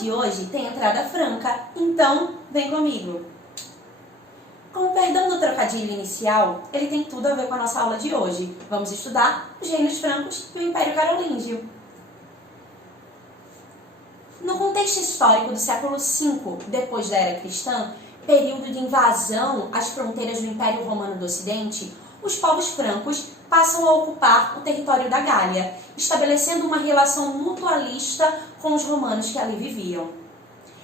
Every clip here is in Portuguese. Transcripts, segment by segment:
de hoje tem entrada franca, então vem comigo. Com o perdão do trocadilho inicial, ele tem tudo a ver com a nossa aula de hoje. Vamos estudar os reinos francos e o Império Carolíngio. No contexto histórico do século V, depois da Era Cristã, período de invasão às fronteiras do Império Romano do Ocidente, os povos francos passam a ocupar o território da Gália, estabelecendo uma relação mutualista com os romanos que ali viviam.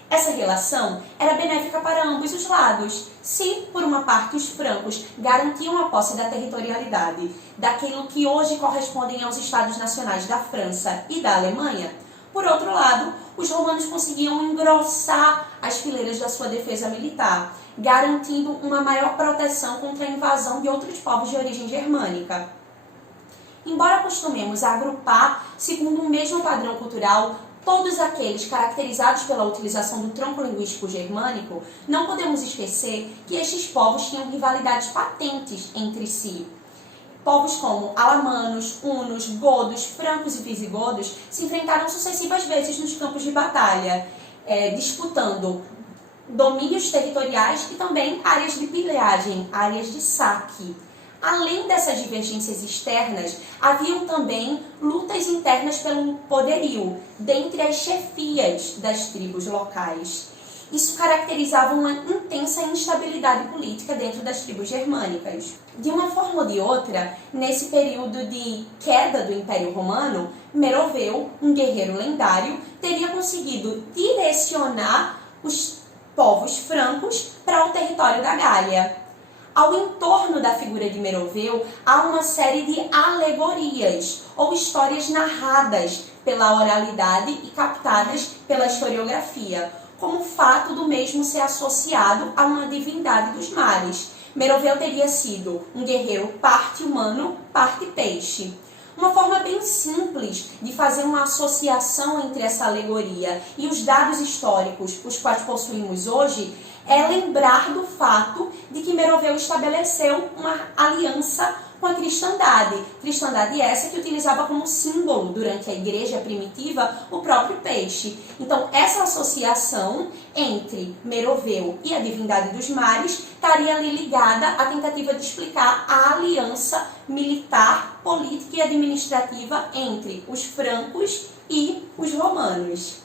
Essa relação era benéfica para ambos os lados, se, por uma parte, os francos garantiam a posse da territorialidade, daquilo que hoje correspondem aos Estados Nacionais da França e da Alemanha. Por outro lado, os romanos conseguiam engrossar as fileiras da sua defesa militar, garantindo uma maior proteção contra a invasão de outros povos de origem germânica. Embora costumemos agrupar, segundo um mesmo padrão cultural, todos aqueles caracterizados pela utilização do tronco linguístico germânico, não podemos esquecer que estes povos tinham rivalidades patentes entre si. Povos como alamanos, hunos, godos, francos e visigodos se enfrentaram sucessivas vezes nos campos de batalha, disputando domínios territoriais e também áreas de pilhagem, áreas de saque. Além dessas divergências externas, haviam também lutas internas pelo poderio, dentre as chefias das tribos locais. Isso caracterizava uma intensa instabilidade política dentro das tribos germânicas. De uma forma ou de outra, nesse período de queda do Império Romano, Meroveu, um guerreiro lendário, teria conseguido direcionar os povos francos para o território da Gália. Ao entorno da figura de Meroveu, há uma série de alegorias ou histórias narradas pela oralidade e captadas pela historiografia, como o fato do mesmo ser associado a uma divindade dos mares. Meroveu teria sido um guerreiro parte humano, parte peixe. Uma forma bem simples de fazer uma associação entre essa alegoria e os dados históricos, os quais possuímos hoje, é lembrar do fato de que Meroveu estabeleceu uma aliança com a cristandade. Cristandade essa que utilizava como símbolo durante a igreja primitiva o próprio peixe. Então, essa associação entre Meroveu e a divindade dos mares estaria ali ligada à tentativa de explicar a aliança militar, política e administrativa entre os francos e os romanos.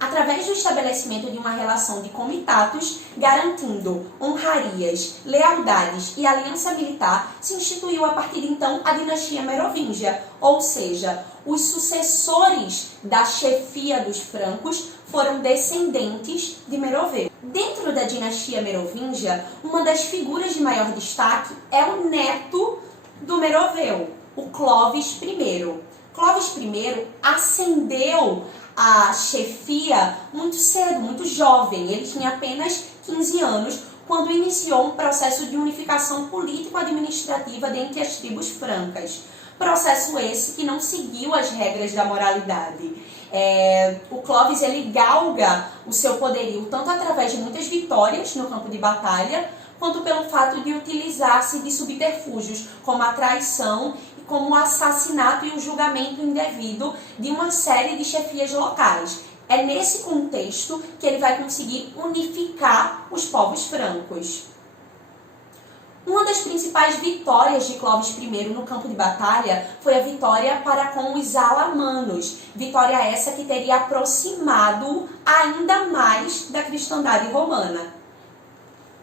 Através do estabelecimento de uma relação de comitatus, garantindo honrarias, lealdades e aliança militar, se instituiu a partir de então a dinastia merovingia, ou seja, os sucessores da chefia dos francos foram descendentes de Meroveu. Dentro da dinastia merovingia, uma das figuras de maior destaque é o neto do Meroveu, o Clovis I. Clovis I ascendeu a chefia muito cedo, muito jovem. Ele tinha apenas 15 anos quando iniciou um processo de unificação político-administrativa dentre as tribos francas. Processo esse que não seguiu as regras da moralidade. O Clovis ele galga o seu poderio tanto através de muitas vitórias no campo de batalha, quanto pelo fato de utilizar-se de subterfúgios, como a traição, como o assassinato e o julgamento indevido de uma série de chefias locais. É nesse contexto que ele vai conseguir unificar os povos francos. Uma das principais vitórias de Clovis I no campo de batalha foi a vitória para com os alamanos, vitória essa que teria aproximado ainda mais da cristandade romana.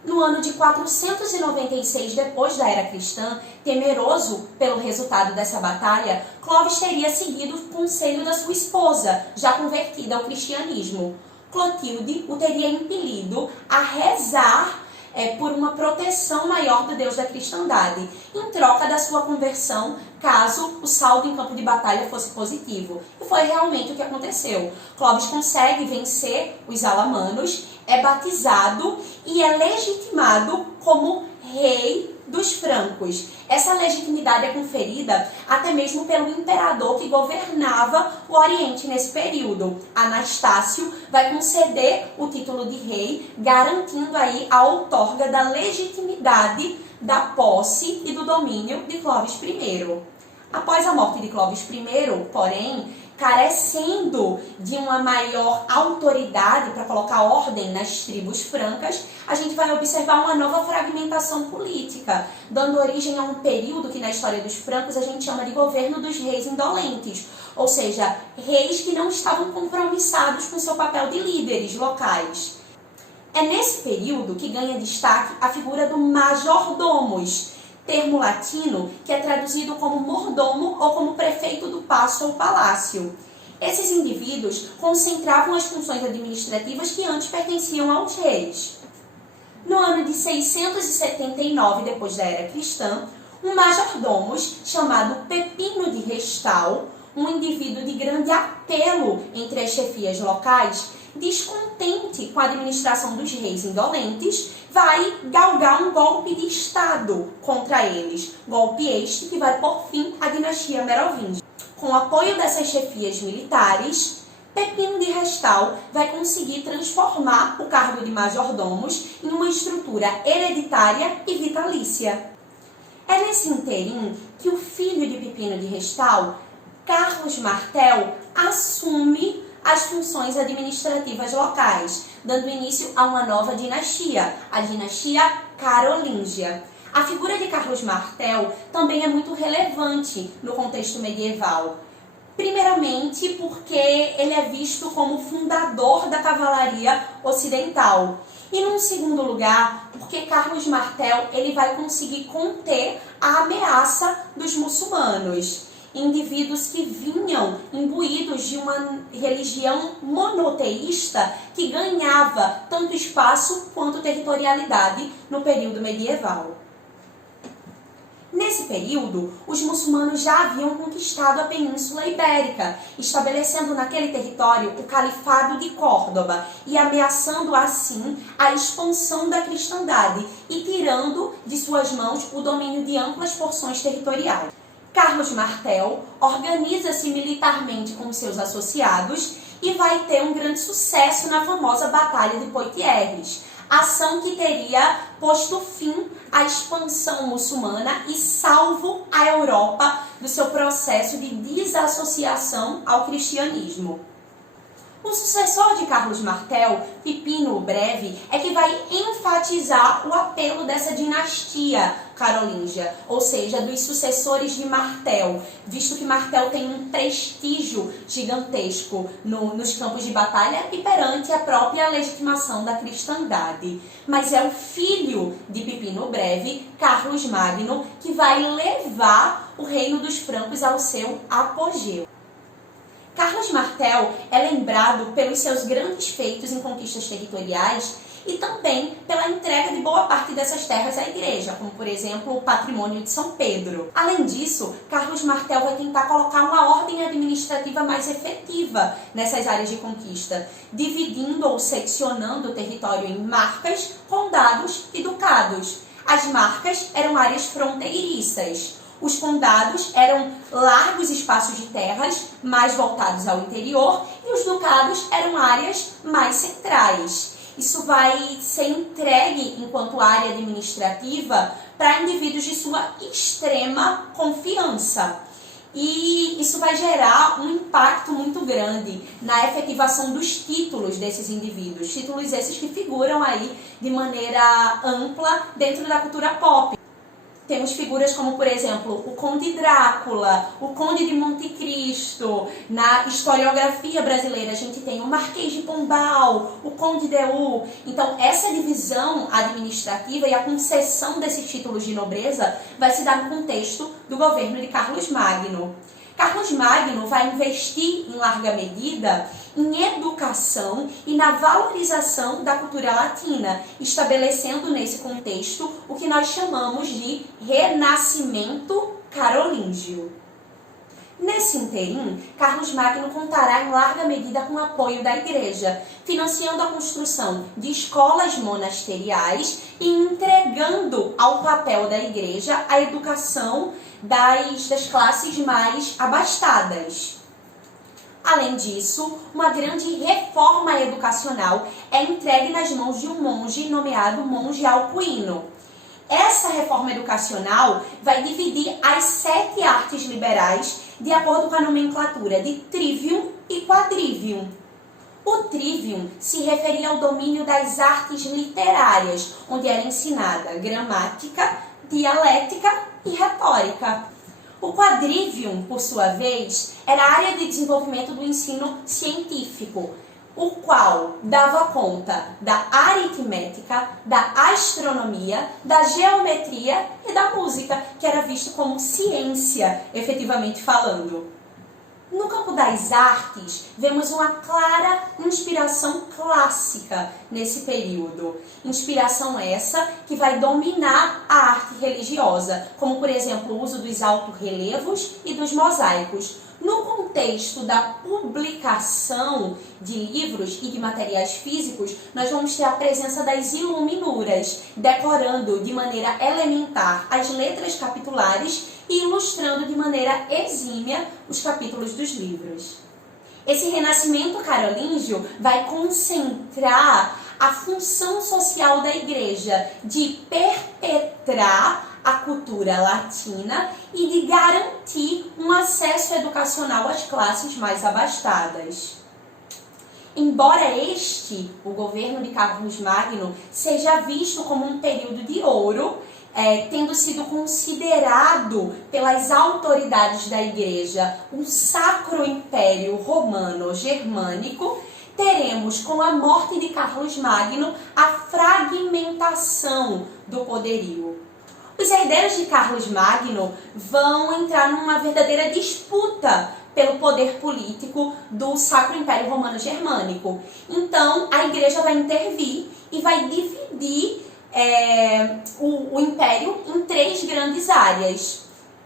No ano de 496 depois da Era Cristã, temeroso pelo resultado dessa batalha, Clovis teria seguido o conselho da sua esposa, já convertida ao cristianismo. Clotilde o teria impelido a rezar por uma proteção maior do Deus da cristandade, em troca da sua conversão, caso o saldo em campo de batalha fosse positivo. E foi realmente o que aconteceu. Clovis consegue vencer os alamanos, é batizado e é legitimado como rei dos francos. Essa legitimidade é conferida até mesmo pelo imperador que governava o Oriente nesse período. Anastácio vai conceder o título de rei, garantindo aí a outorga da legitimidade da posse e do domínio de Clovis I. Após a morte de Clovis I, porém, carecendo de uma maior autoridade para colocar ordem nas tribos francas, a gente vai observar uma nova fragmentação política, dando origem a um período que na história dos francos a gente chama de governo dos reis indolentes, ou seja, reis que não estavam compromissados com seu papel de líderes locais. É nesse período que ganha destaque a figura do majordomos, termo latino que é traduzido como mordomo ou como prefeito do paço ou palácio. Esses indivíduos concentravam as funções administrativas que antes pertenciam aos reis. No ano de 679 depois da era cristã, um majordomos chamado Pepino de Restal, um indivíduo de grande apelo entre as chefias locais, descontente com a administração dos reis indolentes, vai galgar um golpe de Estado contra eles. Golpe este que vai pôr fim à dinastia merovingia. Com o apoio dessas chefias militares, Pepino de Restal vai conseguir transformar o cargo de majordomos em uma estrutura hereditária e vitalícia. É nesse interim que o filho de Pepino de Restal, Carlos Martel, assume as funções administrativas locais, dando início a uma nova dinastia, a dinastia carolíngia. A figura de Carlos Martel também é muito relevante no contexto medieval. Primeiramente porque ele é visto como fundador da cavalaria ocidental. E num segundo lugar, porque Carlos Martel ele vai conseguir conter a ameaça dos muçulmanos. Indivíduos que vinham imbuídos de uma religião monoteísta que ganhava tanto espaço quanto territorialidade no período medieval. Nesse período, os muçulmanos já haviam conquistado a Península Ibérica, estabelecendo naquele território o Califado de Córdoba e ameaçando assim a expansão da cristandade e tirando de suas mãos o domínio de amplas porções territoriais. Carlos Martel organiza-se militarmente com seus associados e vai ter um grande sucesso na famosa Batalha de Poitiers, ação que teria posto fim à expansão muçulmana e salvo a Europa do seu processo de desassociação ao cristianismo. O sucessor de Carlos Martel, Pipino o Breve, é que vai enfatizar o apelo dessa dinastia carolíngia, ou seja, dos sucessores de Martel, visto que Martel tem um prestígio gigantesco nos campos de batalha e perante a própria legitimação da cristandade. Mas é o filho de Pipino o Breve, Carlos Magno, que vai levar o reino dos francos ao seu apogeu. Carlos Martel é lembrado pelos seus grandes feitos em conquistas territoriais e também pela entrega de boa parte dessas terras à igreja, como por exemplo o patrimônio de São Pedro. Além disso, Carlos Martel vai tentar colocar uma ordem administrativa mais efetiva nessas áreas de conquista, dividindo ou seccionando o território em marcas, condados e ducados. As marcas eram áreas fronteiriças. Os condados eram largos espaços de terras mais voltados ao interior e os ducados eram áreas mais centrais. Isso vai ser entregue enquanto área administrativa para indivíduos de sua extrema confiança. E isso vai gerar um impacto muito grande na efetivação dos títulos desses indivíduos. Títulos esses que figuram aí de maneira ampla dentro da cultura pop. Temos figuras como, por exemplo, o Conde Drácula, o Conde de Monte Cristo. Na historiografia brasileira, a gente tem o Marquês de Pombal, o Conde de Eu. Então, essa divisão administrativa e a concessão desses títulos de nobreza vai se dar no contexto do governo de Carlos Magno. Carlos Magno vai investir, em larga medida, em educação e na valorização da cultura latina, estabelecendo nesse contexto o que nós chamamos de renascimento carolíngio. Nesse interim, Carlos Magno contará em larga medida com o apoio da Igreja, financiando a construção de escolas monasteriais e entregando ao papel da Igreja a educação das classes mais abastadas. Além disso, uma grande reforma educacional é entregue nas mãos de um monge nomeado Monge Alcuino. Essa reforma educacional vai dividir as 7 artes liberais de acordo com a nomenclatura de trivium e quadrivium. O trivium se referia ao domínio das artes literárias, onde era ensinada gramática, dialética e retórica. O quadrivium, por sua vez, era a área de desenvolvimento do ensino científico, o qual dava conta da aritmética, da astronomia, da geometria e da música, que era visto como ciência, efetivamente falando. No campo das artes, vemos uma clara inspiração clássica nesse período. Inspiração essa que vai dominar a arte religiosa, como, por exemplo, o uso dos altorrelevos e dos mosaicos. No contexto da publicação de livros e de materiais físicos, nós vamos ter a presença das iluminuras, decorando de maneira elementar as letras capitulares e ilustrando de maneira exímia os capítulos dos livros. Esse renascimento carolíngio vai concentrar a função social da igreja de perpetrar a cultura latina e de garantir um acesso educacional às classes mais abastadas. Embora o governo de Carlos Magno, seja visto como um período de ouro, tendo sido considerado pelas autoridades da igreja um sacro império romano-germânico, teremos com a morte de Carlos Magno a fragmentação do poderio. Os herdeiros de Carlos Magno vão entrar numa verdadeira disputa pelo poder político do Sacro Império Romano-Germânico. Então, a igreja vai intervir e vai dividir o império em 3 grandes áreas.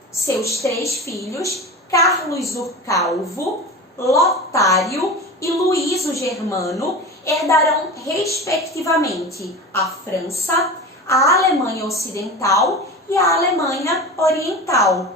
Seus 3 filhos, Carlos o Calvo, Lotário e Luís o Germano, herdarão respectivamente a França, a Alemanha Ocidental e a Alemanha Oriental.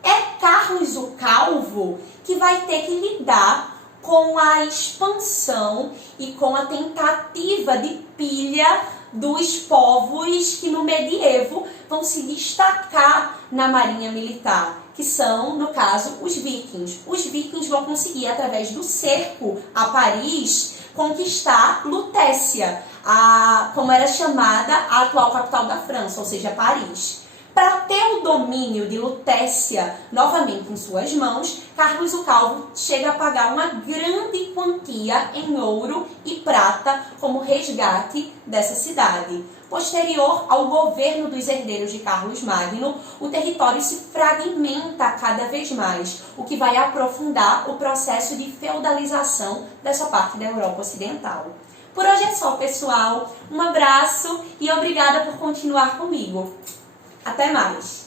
É Carlos o Calvo que vai ter que lidar com a expansão e com a tentativa de pilha dos povos que no medievo vão se destacar na marinha militar, que são, no caso, os vikings. Os vikings vão conseguir, através do cerco a Paris, conquistar Lutécia, como era chamada a atual capital da França, ou seja, Paris. Para ter o domínio de Lutécia novamente em suas mãos, Carlos o Calvo chega a pagar uma grande quantia em ouro e prata como resgate dessa cidade. Posterior ao governo dos herdeiros de Carlos Magno, o território se fragmenta cada vez mais, o que vai aprofundar o processo de feudalização dessa parte da Europa Ocidental. Por hoje é só, pessoal. Um abraço e obrigada por continuar comigo. Até mais!